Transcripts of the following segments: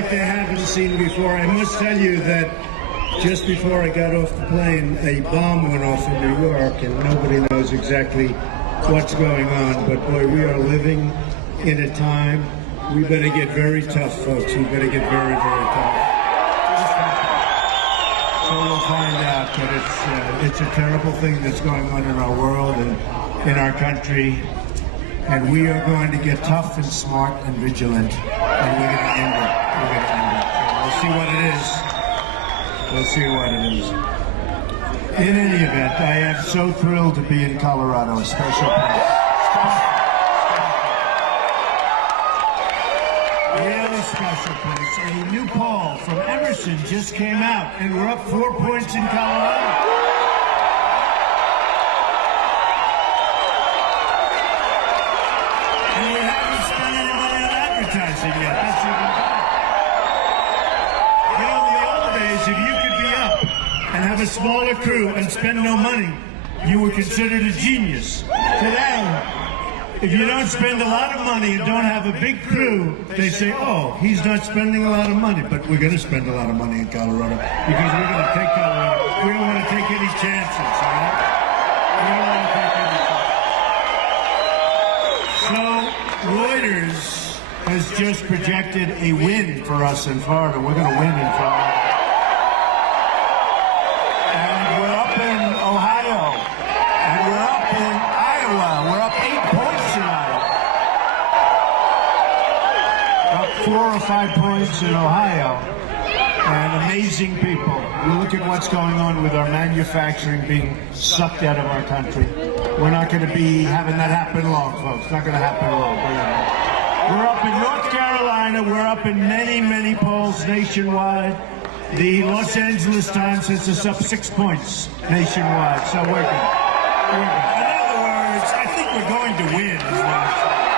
like they haven't seen before. I must tell you that just before I got off the plane, a bomb went off in New York, and nobody knows exactly what's going on. But boy, we are living in a time. We better get very tough, folks. We better get very, very tough. So we'll find out. But it's a terrible thing that's going on in our world and in our country. And we are going to get tough and smart and vigilant, and we're going to end it. We're going to end it. We'll see what it is. We'll see what it is. In any event, I am so thrilled to be in Colorado, a special place. Really special place. A new poll from Emerson just came out, and we're up 4 points in Colorado. And we haven't spent any money on advertising yet. That's even better. You know, in the old days, if you could be up and have a smaller crew and spend no money, you were considered a genius. Today, if you don't spend a lot of money and don't have a big crew, they say, oh, he's not spending a lot of money. But we're going to spend a lot of money in Colorado because we're going to take Colorado. We don't want to take any chances, all right? We don't want to take any chances. So Reuters has just projected a win for us in Florida. We're going to win in Florida. And we're up in Ohio. And we're up in Iowa. We're up 8 points in Iowa. Up 4 or 5 points in Ohio. And amazing people. You look at what's going on with our manufacturing being sucked out of our country. We're not going to be having that happen long, folks. It's not going to happen long. We're up in North Carolina. We're up in many, many polls nationwide. The Los Angeles Times has us up 6 points nationwide. So we're good. We're good. In other words, I think we're going to win, is what I'm saying.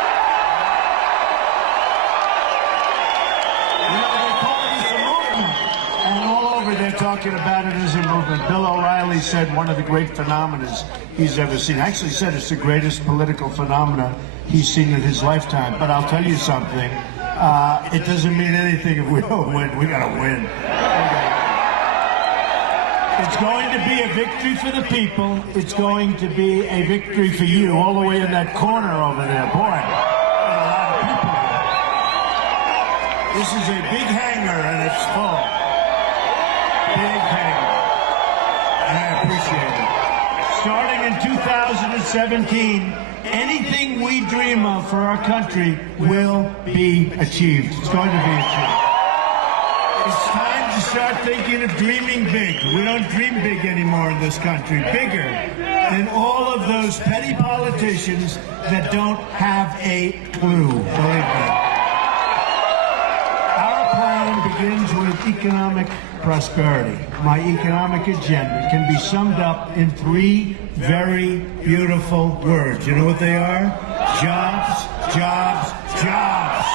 You know, they call this a movement. And all over they're talking about it as a movement. Bill O'Reilly said one of the great phenomena he's ever seen. Actually said it's the greatest political phenomena he's seen in his lifetime. But I'll tell you something. It doesn't mean anything if we don't win. We got to win. It's going to be a victory for the people. It's going to be a victory for you, all the way in that corner over there. Boy, a lot of people here. This is a big hangar, and it's full. Big hangar. And I appreciate it. Starting in 2017, anything we dream of for our country will be achieved. It's going to be achieved. It's time to start thinking of dreaming big. We don't dream big anymore in this country. Bigger than all of those petty politicians that don't have a clue. Believe me. Our plan begins with economic prosperity. My economic agenda can be summed up in 3 very beautiful words. You know what they are? Jobs, jobs, jobs.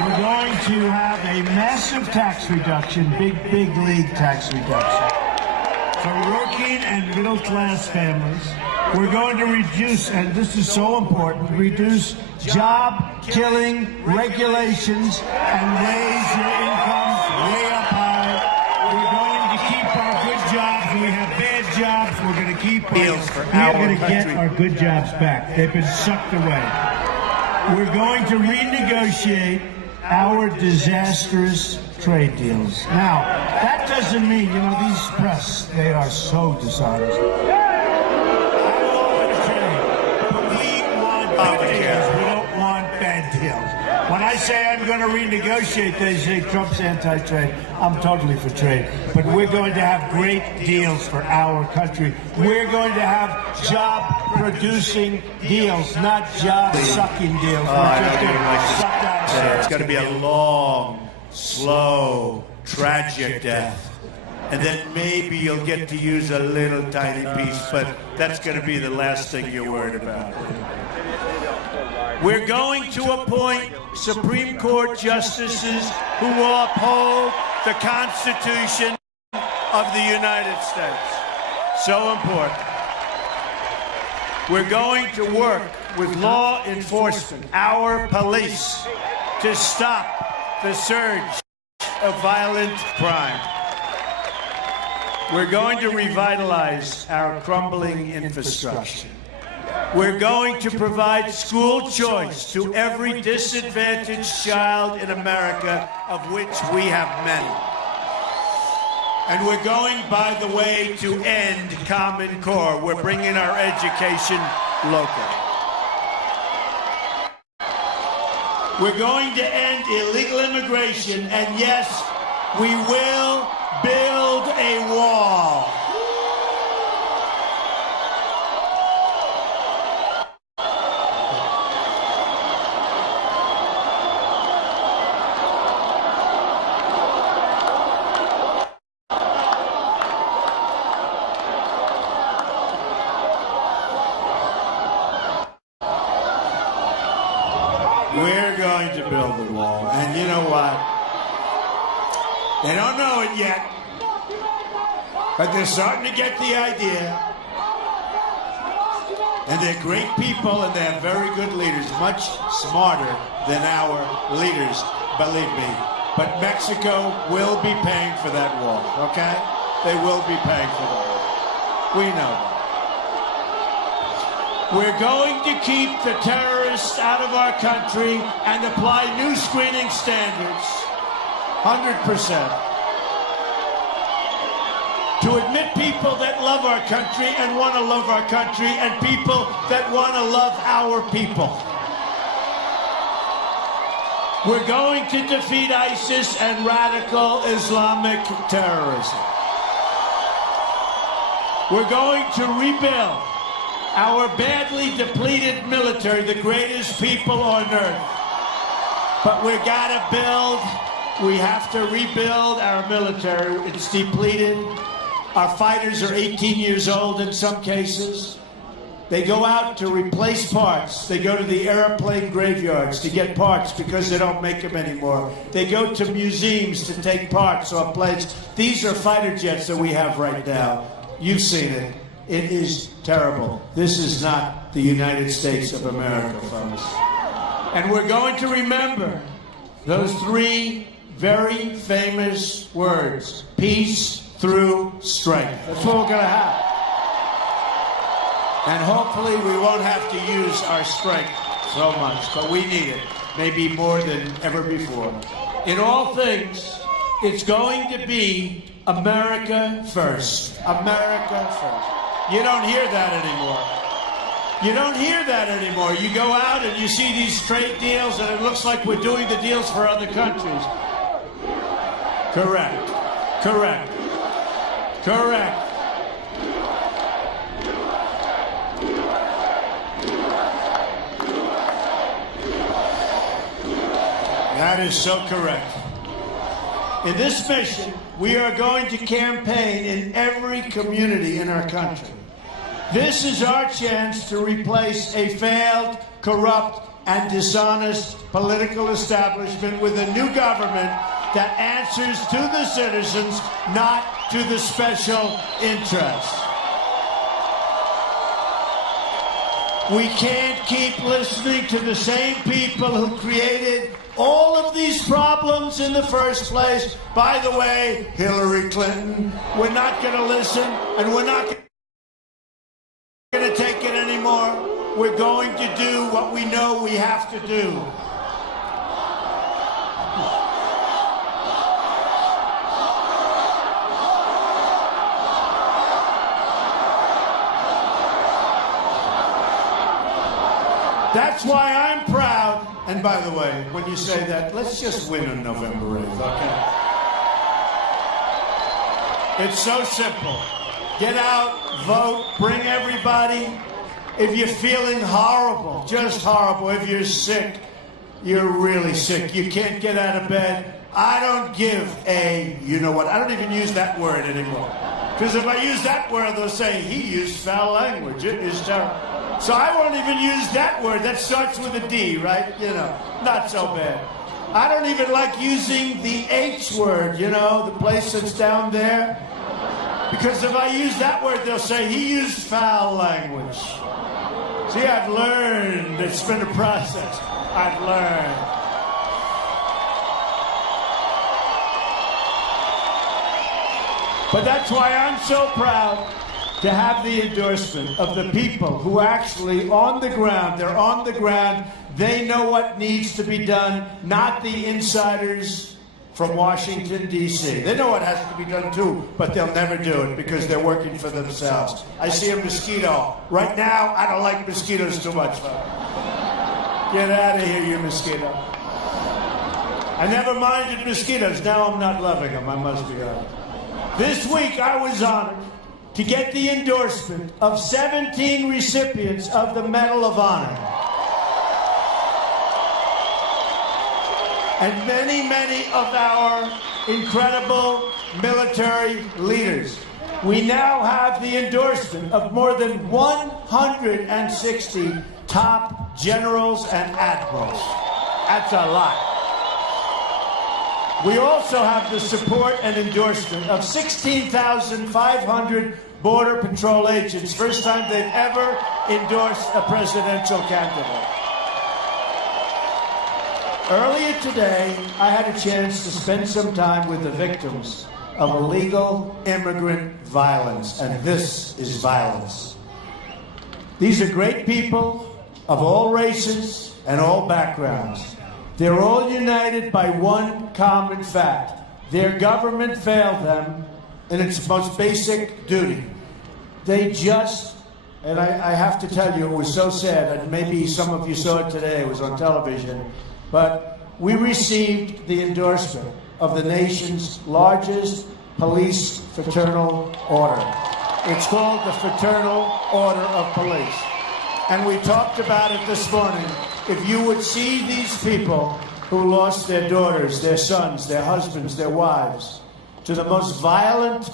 We're going to have a massive tax reduction, big league tax reduction for working and middle-class families. We're going to reduce, and this is so important, reduce job-killing regulations and raise your incomes way up high. We're going to keep our good jobs. We have bad jobs. We're going to keep deals for our country. We're going to get our good jobs back. They've been sucked away. We're going to renegotiate our disastrous trade deals. Now, that doesn't mean, you know, these press, they are so dishonest. I'm all for trade, but we want good deals. We don't want bad deals. When I say I'm going to renegotiate, they say Trump's anti-trade. I'm totally for trade. But we're going to have great deals for our country. We're going to have job-producing deals, not job-sucking deals. It's going to be a long, slow, tragic death. And then maybe you'll get to use a little tiny piece, but that's going to be the last thing you're worried about. We're going to appoint Supreme Court justices who will uphold the Constitution of the United States. So important. We're going to work with law enforcement, our police, to stop the surge of violent crime. We're going to revitalize our crumbling infrastructure. We're going to provide school choice to every disadvantaged child in America, of which we have many. And we're going, by the way, to end Common Core. We're bringing our education local. We're going to end illegal immigration, and yes, we will build a wall. We're going to build the wall. And you know what? They don't know it yet, but they're starting to get the idea. And they're great people, and they have very good leaders, much smarter than our leaders, believe me. But Mexico will be paying for that wall, okay? They will be paying for that. We know that. We're going to keep the terrorists out of our country and apply new screening standards, 100%. To admit people that love our country and want to love our country, and people that want to love our people. We're going to defeat ISIS and radical Islamic terrorism. We're going to rebuild our badly depleted military, the greatest people on earth. But we gotta build, we have to rebuild our military. It's depleted. Our fighters are 18 years old in some cases. They go out to replace parts. They go to the airplane graveyards to get parts because they don't make them anymore. They go to museums to take parts off planes. These are fighter jets that we have right now. You've seen it. It is terrible. This is not the United States of America, folks. And we're going to remember those three very famous words: peace through strength. That's what we're going to have. And hopefully we won't have to use our strength so much, but we need it, maybe more than ever before. In all things, it's going to be America first. America first. You don't hear that anymore. You don't hear that anymore. You go out and you see these trade deals, and it looks like we're doing the deals for other countries. Correct. Correct. Correct. That is so correct. In this mission, we are going to campaign in every community in our country. This is our chance to replace a failed, corrupt, and dishonest political establishment with a new government that answers to the citizens, not to the special interests. We can't keep listening to the same people who created all of these problems in the first place. By the way, Hillary Clinton, we're not going to listen, and we're not going to take it anymore. We're going to do what we know we have to do. That's why I'm proud. And by the way, when you say that, let's just win on November 8th, okay? It's so simple. Get out, vote, bring everybody. If you're feeling horrible, just horrible, if you're sick, you're really sick, you can't get out of bed, I don't give a, you know what, I don't even use that word anymore. Because if I use that word, they'll say, he used foul language. It is terrible. So I won't even use that word. That starts with a D, right? You know, not so bad. I don't even like using the H word, you know, the place that's down there. Because if I use that word, they'll say he used foul language. See, I've learned. It's been a process. I've learned. But that's why I'm so proud to have the endorsement of the people who actually on the ground, they're on the ground, they know what needs to be done, not the insiders from Washington, D.C. They know what has to be done too, but they'll never do it because they're working for themselves. I see a mosquito. Right now, I don't like mosquitoes too much. Get out of here, you mosquito. I never minded mosquitoes. Now I'm not loving them, I must be honest. This week, I was honored to get the endorsement of 17 recipients of the Medal of Honor. And many, many of our incredible military leaders. We now have the endorsement of more than 160 top generals and admirals. That's a lot. We also have the support and endorsement of 16,500 Border Patrol agents. First time they've ever endorsed a presidential candidate. Earlier today, I had a chance to spend some time with the victims of illegal immigrant violence, and this is violence. These are great people of all races and all backgrounds. They're all united by one common fact. Their government failed them in its most basic duty. They just, and I have to tell you, it was so sad, and maybe some of you saw it today, it was on television, but we received the endorsement of the nation's largest police fraternal order. It's called the Fraternal Order of Police. And we talked about it this morning. If you would see these people who lost their daughters, their sons, their husbands, their wives, to the most violent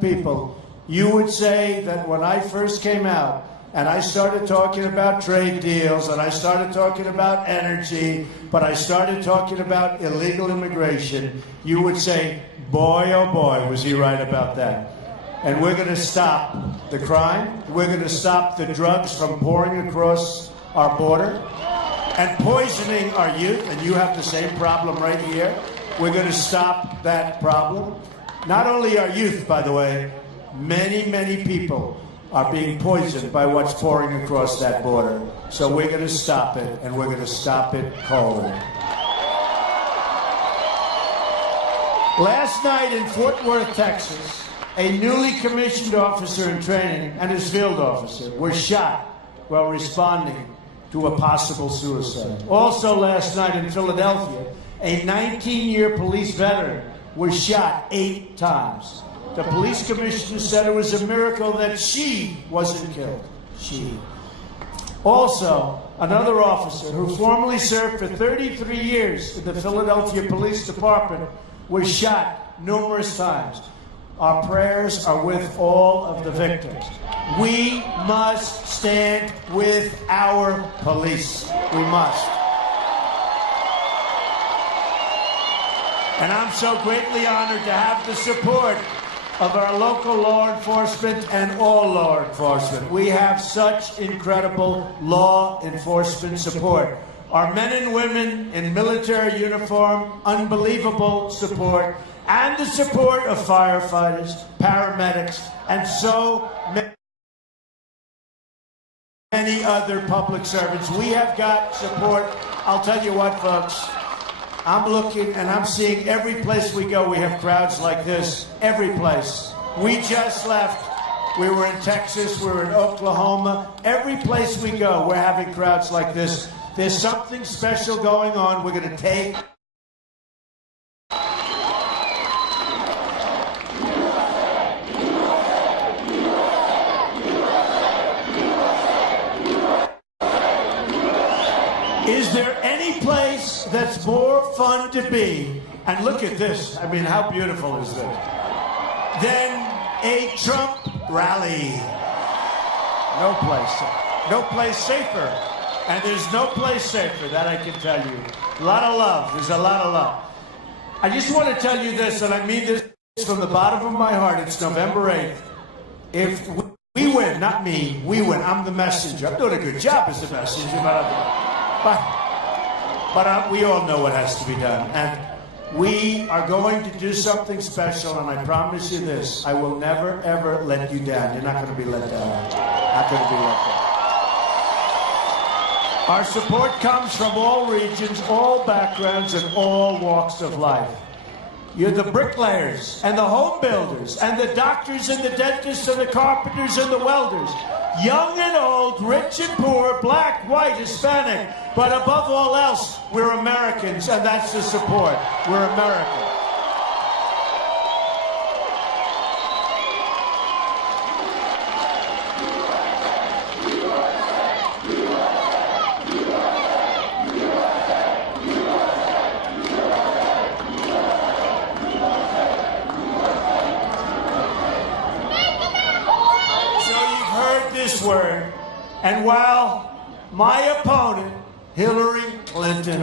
people, you would say that when I first came out and I started talking about trade deals and I started talking about energy, but I started talking about illegal immigration, you would say, boy, oh boy, was he right about that. And we're going to stop the crime. We're going to stop the drugs from pouring across our border and poisoning our youth. And you have the same problem right here. We're going to stop that problem. Not only our youth, by the way, many, many people are being poisoned by what's pouring across that border. So we're going to stop it, and we're going to stop it cold. Last night in Fort Worth, Texas, a newly commissioned officer in training and his field officer were shot while responding to a possible suicide. Also last night in Philadelphia, a 19-year police veteran was shot 8 times. The police commissioner said it was a miracle that she wasn't killed. She. Also, another officer who formerly served for 33 years in the Philadelphia Police Department was shot numerous times. Our prayers are with all of the victims. We must stand with our police. We must. And I'm so greatly honored to have the support of our local law enforcement and all law enforcement. We have such incredible law enforcement support. Our men and women in military uniform, unbelievable support, and the support of firefighters, paramedics, and so many other public servants. We have got support. I'll tell you what, folks, I'm looking and I'm seeing every place we go, we have crowds like this, every place. We just left. We were in Texas, we were in Oklahoma. Every place we go, we're having crowds like this. There's something special going on. We're going to take. Is there any place that's more fun to be? And look at this. I mean, how beautiful is this? Than a Trump rally. No place safer. And there's no place safer, that I can tell you. A lot of love. There's a lot of love. I just want to tell you this, and I mean this from the bottom of my heart. It's November 8th. If we win, not me. We win. I'm the messenger. I'm doing a good job as the messenger, but we all know what has to be done. And we are going to do something special, and I promise you this. I will never, ever let you down. You're not going to be let down. Not going to be let down. Our support comes from all regions, all backgrounds, and all walks of life. You're the bricklayers and the home builders and the doctors and the dentists and the carpenters and the welders. Young and old, rich and poor, black, white, Hispanic. But above all else, we're Americans, and that's the support. We're Americans. Word. And while my opponent, Hillary Clinton,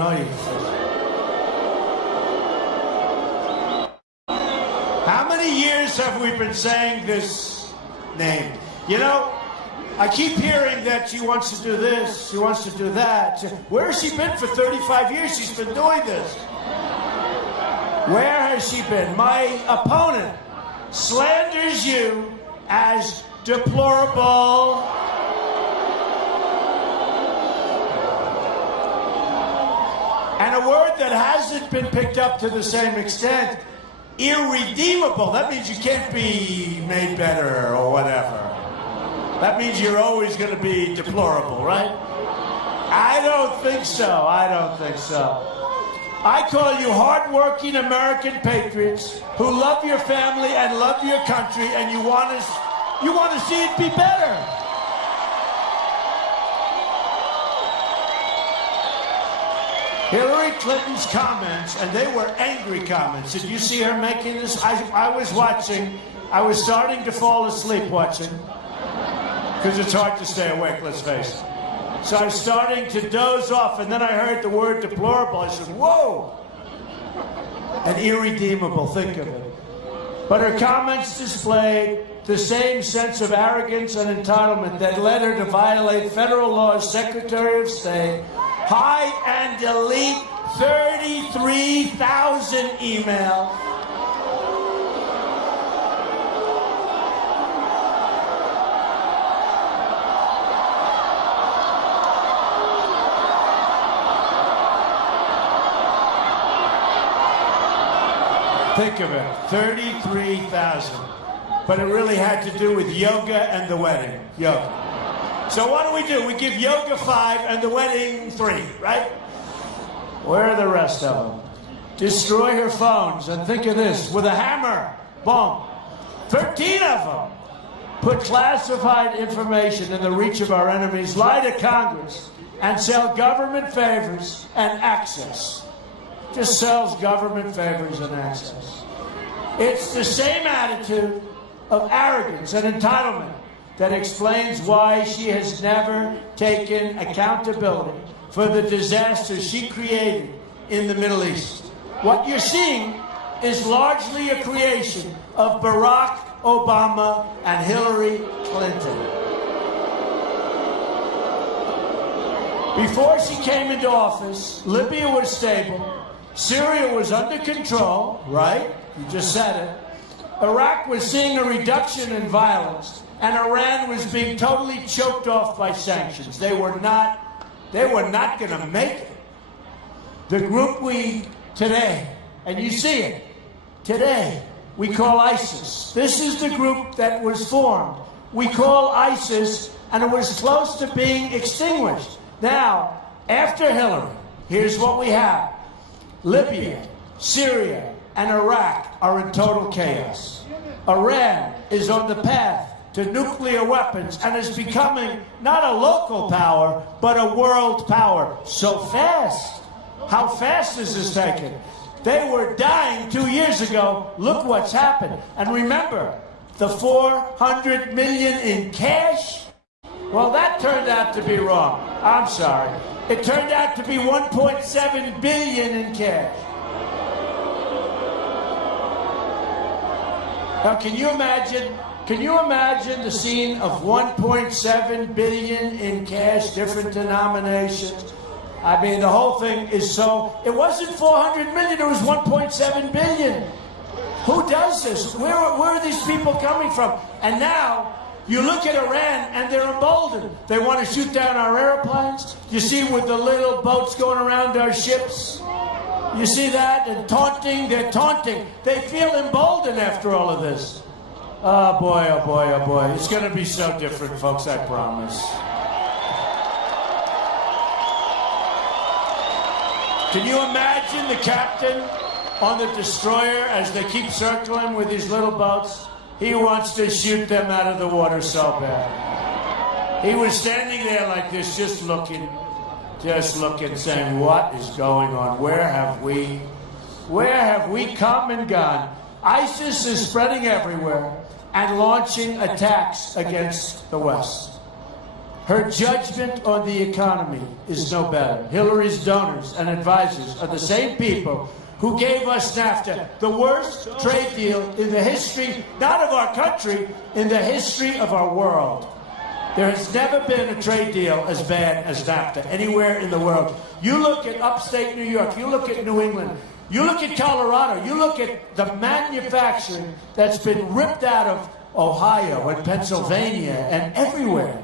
how many years have we been saying this name? You know, I keep hearing that she wants to do this, she wants to do that. Where has she been for 35 years? She's been doing this. Where has she been? My opponent slanders you as deplorable, and a word that hasn't been picked up to the same extent, irredeemable. That means you can't be made better or whatever. That means you're always going to be deplorable, right? I don't think so. I don't think so. I call you hardworking American patriots who love your family and love your country, and you want to see it be better. Hillary Clinton's comments, and they were angry comments. Did you see her making this? I was watching. I was starting to fall asleep watching, because it's hard to stay awake, let's face it. So I was starting to doze off, and then I heard the word deplorable. I said, whoa! And irredeemable, think of it. But her comments displayed the same sense of arrogance and entitlement that led her to violate federal law's Secretary of State, hide and delete 33,000 emails. Think of it, 33,000. But it really had to do with yoga and the wedding. Yoga. So what do? We give yoga 5 and the wedding 3, right? Where are the rest of them? Destroy her phones. And think of this, with a hammer, boom, 13 of them. Put classified information in the reach of our enemies, lie to Congress, and sell government favors and access. Just sells government favors and access. It's the same attitude of arrogance and entitlement that explains why she has never taken accountability for the disaster she created in the Middle East. What you're seeing is largely a creation of Barack Obama and Hillary Clinton. Before she came into office, Libya was stable, Syria was under control, right? You just said it. Iraq was seeing a reduction in violence, and Iran was being totally choked off by sanctions. They were not going to make it. The group today, and you see it, today, we call ISIS. This is the group that was formed. We call ISIS, and it was close to being extinguished. Now, after Hillary, here's what we have. Libya, Syria, and Iraq are in total chaos. Iran is on the path to nuclear weapons and is becoming not a local power, but a world power. So fast. How fast is this taking? They were dying 2 years ago. Look what's happened. And remember, the $400 million in cash? Well, that turned out to be wrong. I'm sorry. It turned out to be $1.7 billion in cash. Now, can you imagine Can you imagine the scene of 1.7 billion in cash, different denominations? I mean, the whole thing is so... It wasn't 400 million, it was 1.7 billion. Who does this? Where are these people coming from? And now, you look at Iran and they're emboldened. They want to shoot down our airplanes. You see with the little boats going around our ships? You see that? And taunting, they're taunting. They feel emboldened after all of this. Oh boy, oh boy, oh boy. It's going to be so different, folks, I promise. Can you imagine the captain on the destroyer as they keep circling with these little boats? He wants to shoot them out of the water so bad. He was standing there like this, just looking, saying, what is going on? Where have we come and gone? ISIS is spreading everywhere and launching attacks against the West. Her judgment on the economy is no better. Hillary's donors and advisors are the same people who gave us NAFTA, the worst trade deal in the history, not of our country, in the history of our world. There has never been a trade deal as bad as NAFTA anywhere in the world. You look at upstate New York, you look at New England, you look at Colorado, you look at the manufacturing that's been ripped out of Ohio and Pennsylvania and everywhere.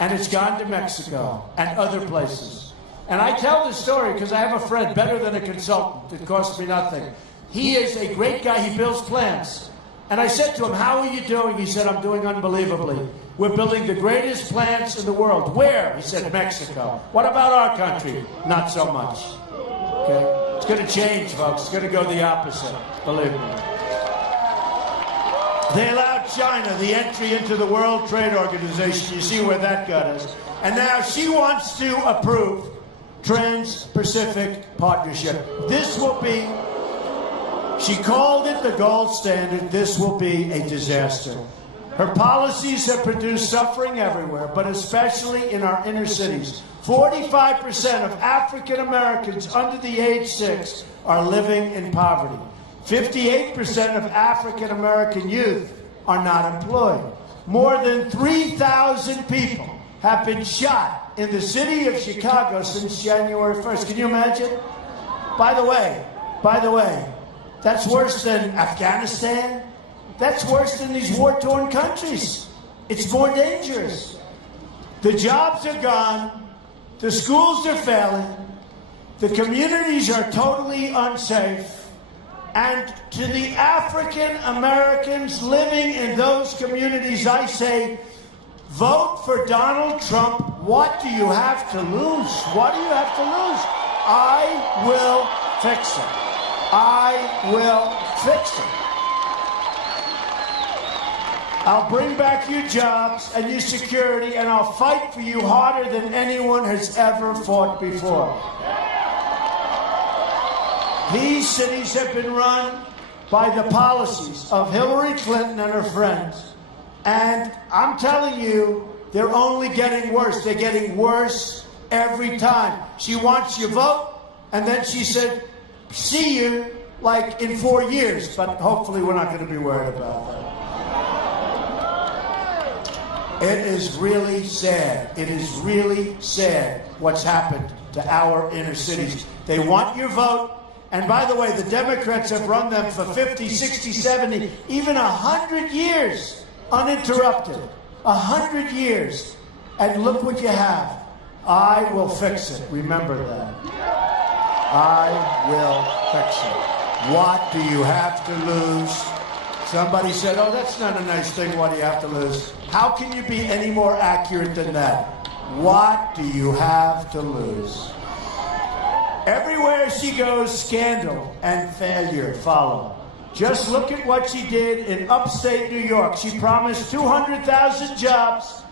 And it's gone to Mexico and other places. And I tell this story because I have a friend, better than a consultant. It costs me nothing. He is a great guy. He builds plants. And I said to him, how are you doing? He said, I'm doing unbelievably. We're building the greatest plants in the world. Where? He said, Mexico. What about our country? Not so much. Okay? It's going to change, folks. It's going to go the opposite. Believe me. They allowed China the entry into the World Trade Organization. You see where that got us. And now she wants to approve Trans-Pacific Partnership. This will be, she called it the gold standard. This will be a disaster. Her policies have produced suffering everywhere, but especially in our inner cities. 45% of African Americans under the age 6 are living in poverty. 58% of African American youth are not employed. More than 3,000 people have been shot in the city of Chicago since January 1st. Can you imagine? By the way, that's worse than Afghanistan. That's worse than these war-torn countries. It's more dangerous. The jobs are gone. The schools are failing. The communities are totally unsafe. And to the African Americans living in those communities, I say, vote for Donald Trump. What do you have to lose? What do you have to lose? I will fix it. I will fix it. I'll bring back your jobs and your security, and I'll fight for you harder than anyone has ever fought before. These cities have been run by the policies of Hillary Clinton and her friends. And I'm telling you, they're only getting worse. They're getting worse every time. She wants your vote, and then she said, see you, like, in 4 years. But hopefully we're not going to be worried about that. It is really sad. It is really sad what's happened to our inner cities. They want your vote. And by the way, the Democrats have run them for 50, 60, 70, even 100 years uninterrupted. 100 years. And look what you have. I will fix it. Remember that. I will fix it. What do you have to lose? Somebody said, oh, that's not a nice thing. What do you have to lose? How can you be any more accurate than that? What do you have to lose? Everywhere she goes, scandal and failure follow. Just look at what she did in upstate New York. She promised 200,000 jobs,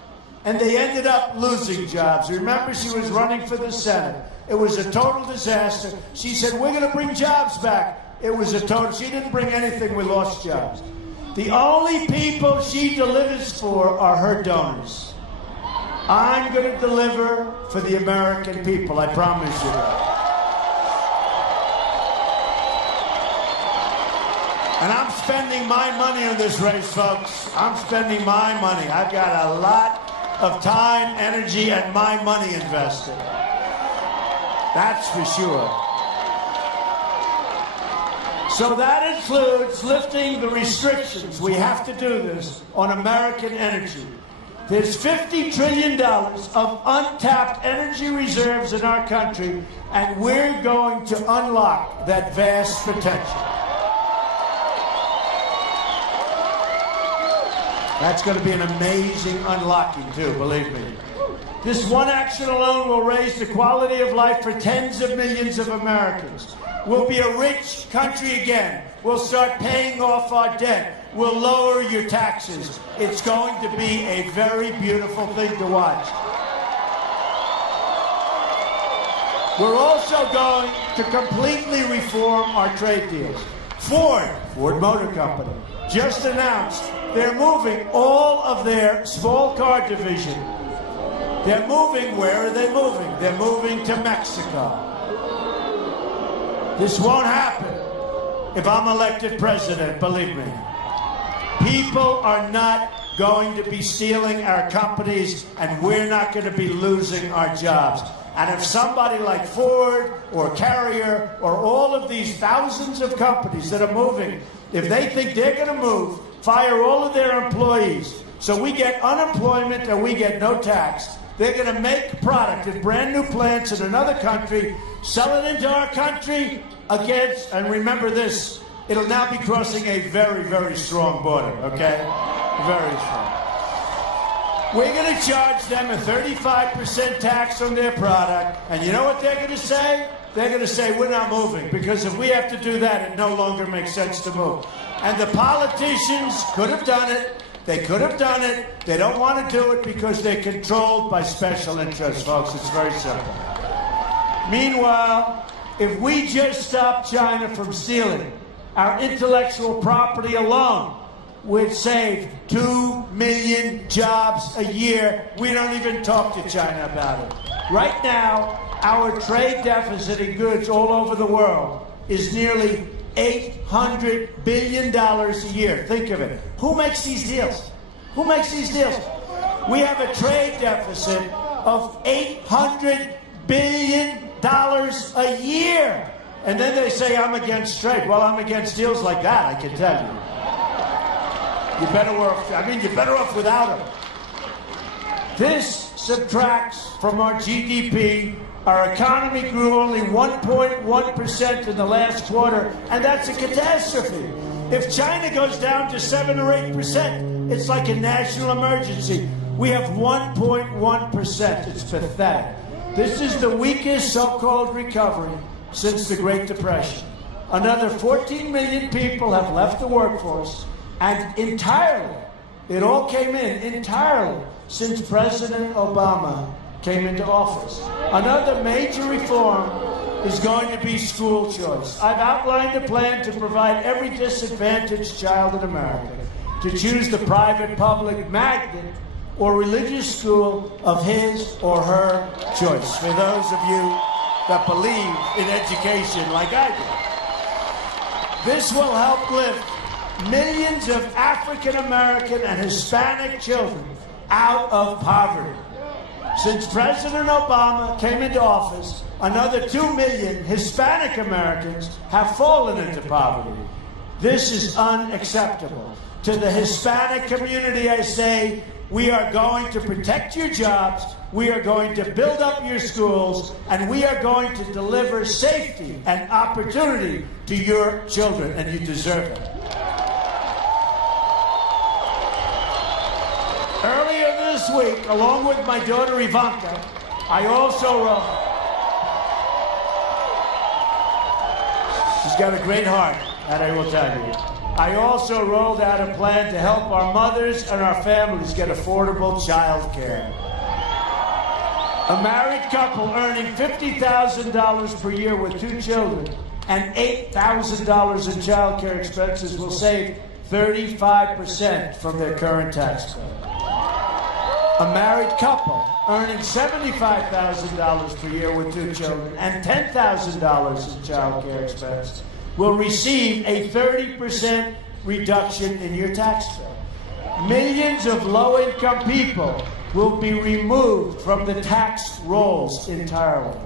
and they ended up losing jobs. Remember, she was running for the Senate. It was a total disaster. She said, we're going to bring jobs back. It was a total, she didn't bring anything, we lost jobs. The only people she delivers for are her donors. I'm going to deliver for the American people, I promise you that. And I'm spending my money on this race, folks. I'm spending my money. I've got a lot of time, energy, and my money invested. That's for sure. So that includes lifting the restrictions. We have to do this on American energy. There's $50 trillion of untapped energy reserves in our country, and we're going to unlock that vast potential. That's going to be an amazing unlocking, too, believe me. This one action alone will raise the quality of life for tens of millions of Americans. We'll be a rich country again. We'll start paying off our debt. We'll lower your taxes. It's going to be a very beautiful thing to watch. We're also going to completely reform our trade deals. Ford Motor Company, just announced they're moving all of their small car division. They're moving, where are they moving? They're moving to Mexico. This won't happen if I'm elected president, believe me. People are not going to be stealing our companies, and we're not going to be losing our jobs. And if somebody like Ford or Carrier or all of these thousands of companies that are moving, if they think they're going to move, fire all of their employees, so we get unemployment and we get no tax, they're going to make product in brand new plants in another country, sell it into our country against, and remember this, it'll now be crossing a very, very strong border, okay? Very strong. We're going to charge them a 35% tax on their product, and you know what they're going to say? They're going to say, we're not moving, because if we have to do that, it no longer makes sense to move. And the politicians could have done it. They could have done it. They don't want to do it because they're controlled by special interests, folks. It's very simple. Meanwhile, if we just stop China from stealing, our intellectual property alone would save 2 million jobs a year. We don't even talk to China about it. Right now, our trade deficit in goods all over the world is nearly $800 billion a year. Think of it. Who makes these deals? Who makes these deals? We have a trade deficit of $800 billion a year. And then they say, I'm against trade. Well, I'm against deals like that, I can tell you. You're better off without them. This subtracts from our GDP. Our economy grew only 1.1% in the last quarter, and that's a catastrophe. If China goes down to 7 or 8%, it's like a national emergency. We have 1.1%. It's pathetic. This is the weakest so-called recovery since the Great Depression. Another 14 million people have left the workforce, and entirely, it all came in entirely since President Obama came into office. Another major reform is going to be school choice. I've outlined a plan to provide every disadvantaged child in America to choose the private, public, magnet, or religious school of his or her choice. For those of you that believe in education like I do. This will help lift millions of African American and Hispanic children out of poverty. Since President Obama came into office, another 2 million Hispanic Americans have fallen into poverty. This is unacceptable. To the Hispanic community, I say, we are going to protect your jobs, we are going to build up your schools, and we are going to deliver safety and opportunity to your children, and you deserve it. Earlier this week, along with my daughter Ivanka, I also wrote... She's got a great heart, that I will tell you. I also rolled out a plan to help our mothers and our families get affordable child care. A married couple earning $50,000 per year with 2 children and $8,000 in child care expenses will save 35% from their current tax bill. A married couple earning $75,000 per year with 2 children and $10,000 in child care expense will receive a 30% reduction in your tax bill. Millions of low-income people will be removed from the tax rolls entirely.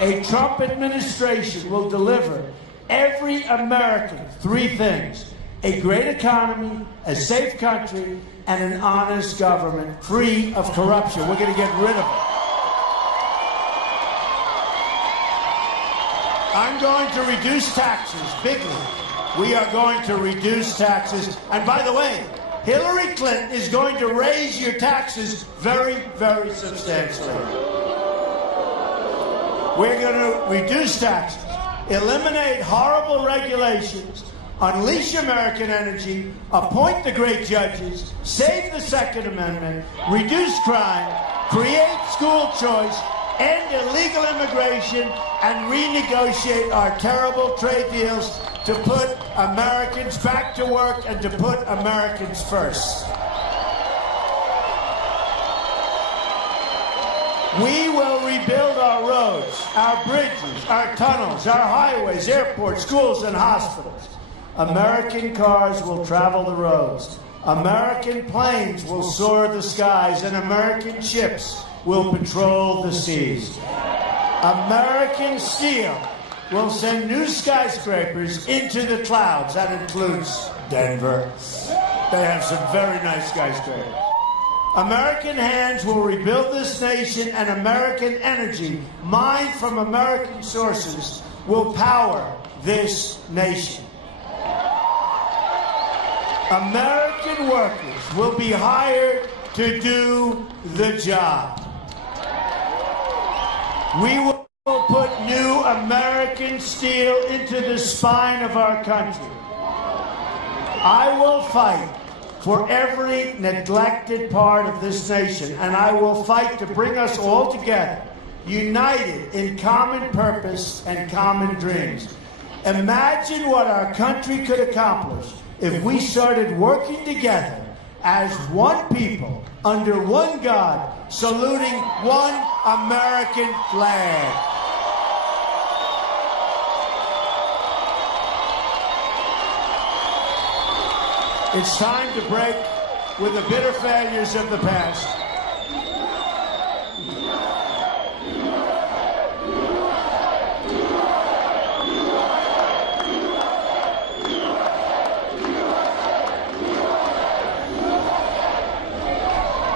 A Trump administration will deliver every American three things: a great economy, a safe country, and an honest government free of corruption. We're going to get rid of it. I'm going to reduce taxes bigly. We are going to reduce taxes. And by the way, Hillary Clinton is going to raise your taxes very, very substantially. We're going to reduce taxes, eliminate horrible regulations, unleash American energy, appoint the great judges, save the Second Amendment, reduce crime, create school choice, end illegal immigration, and renegotiate our terrible trade deals to put Americans back to work and to put Americans first. We will rebuild our roads, our bridges, our tunnels, our highways, airports, schools, and hospitals. American cars will travel the roads. American planes will soar the skies, and American ships will patrol the seas. American steel will send new skyscrapers into the clouds. That includes Denver. They have some very nice skyscrapers. American hands will rebuild this nation, and American energy, mined from American sources, will power this nation. American workers will be hired to do the job. We will put new American steel into the spine of our country. I will fight for every neglected part of this nation, and I will fight to bring us all together, united in common purpose and common dreams. Imagine what our country could accomplish if we started working together as one people, under one God, saluting one American flag. It's time to break with the bitter failures of the past.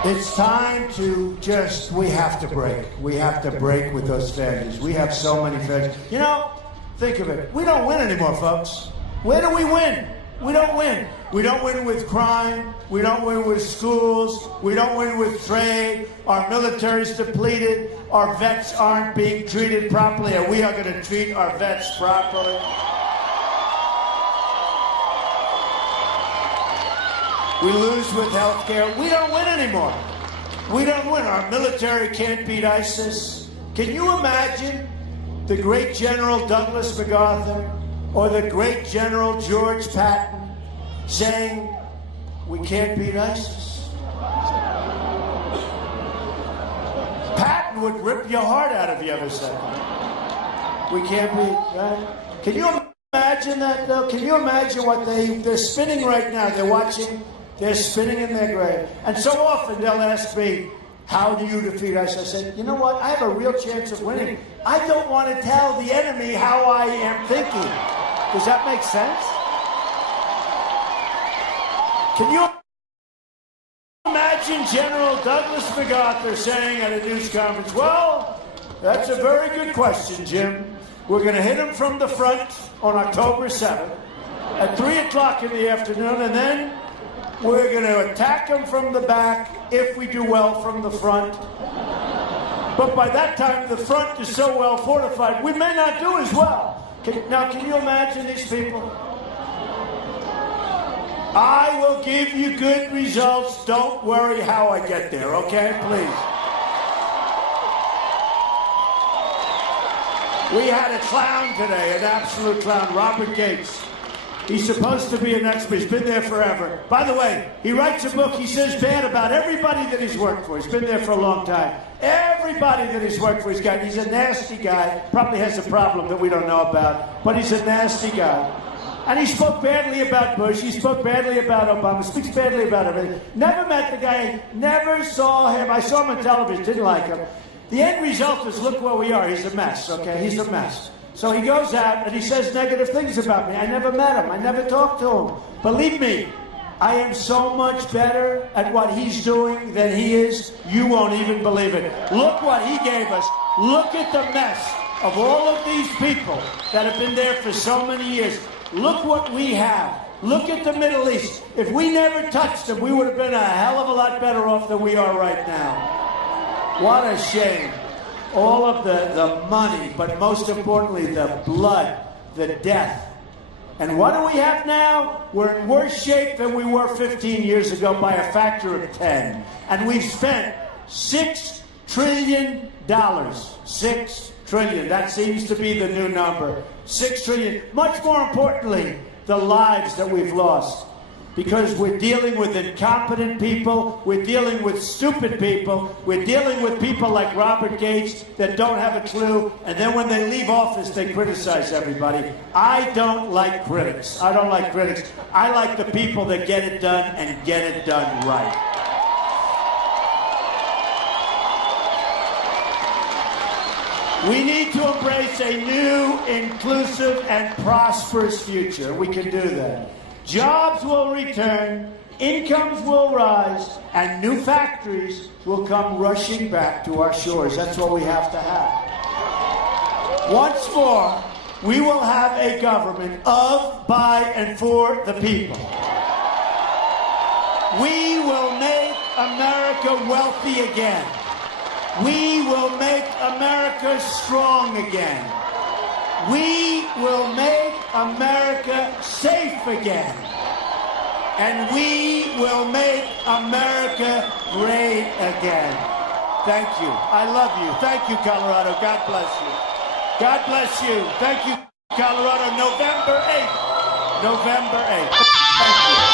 It's time to we have to break. We have to break with those failures. We have so many failures. You know, think of it. We don't win anymore, folks. Where do we win? We don't win. We don't win with crime. We don't win with schools. We don't win with trade. Our military's depleted. Our vets aren't being treated properly, and we are going to treat our vets properly. We lose with health care. We don't win anymore. We don't win. Our military can't beat ISIS. Can you imagine the great General Douglas MacArthur or the great General George Patton saying, we can't beat ISIS? Patton would rip your heart out if you ever said that. We can't beat, right? Can you imagine that, though? Can you imagine what they're spinning right now? They're watching. They're spinning in their grave. And so often they'll ask me, how do you defeat us? I said, you know what? I have a real chance of winning. I don't want to tell the enemy how I am thinking. Does that make sense? Can you imagine General Douglas MacArthur saying at a news conference, well, that's a very good question, Jim. We're going to hit him from the front on October 7th at 3 o'clock in the afternoon, and then we're going to attack them from the back if we do well from the front. But by that time, the front is so well fortified, we may not do as well. Now, can you imagine these people? I will give you good results. Don't worry how I get there, okay? Please. We had a clown today, an absolute clown, Robert Gates. He's supposed to be an expert. He's been there forever. By the way, he writes a book. He says bad about everybody that he's worked for. He's been there for a long time. Everybody that he's worked for, he's a nasty guy. Probably has a problem that we don't know about, but he's a nasty guy. And he spoke badly about Bush. He spoke badly about Obama. Speaks badly about everything. Never met the guy. Never saw him. I saw him on television. Didn't like him. The end result is, look where we are. He's a mess, okay? He's a mess. So he goes out and he says negative things about me. I never met him. I never talked to him. Believe me, I am so much better at what he's doing than he is. You won't even believe it. Look what he gave us. Look at the mess of all of these people that have been there for so many years. Look what we have. Look at the Middle East. If we never touched them, we would have been a hell of a lot better off than we are right now. What a shame. All of the money, but most importantly, the blood, the death. And what do we have now? We're in worse shape than we were 15 years ago by a factor of 10. And we've spent $6 trillion. $6 trillion. That seems to be the new number. $6 trillion. Much more importantly, the lives that we've lost. Because we're dealing with incompetent people, we're dealing with stupid people, we're dealing with people like Robert Gates that don't have a clue, and then when they leave office, they criticize everybody. I don't like critics. I don't like critics. I like the people that get it done and get it done right. We need to embrace a new, inclusive, and prosperous future. We can do that. Jobs will return, incomes will rise, and new factories will come rushing back to our shores. That's what we have to have. Once more, we will have a government of, by, and for the people. We will make America wealthy again. We will make America strong again. We will make America safe again. And we will make America great again. Thank you. I love you. Thank you, Colorado. God bless you. God bless you. Thank you, Colorado. November 8th. November 8th. Thank you.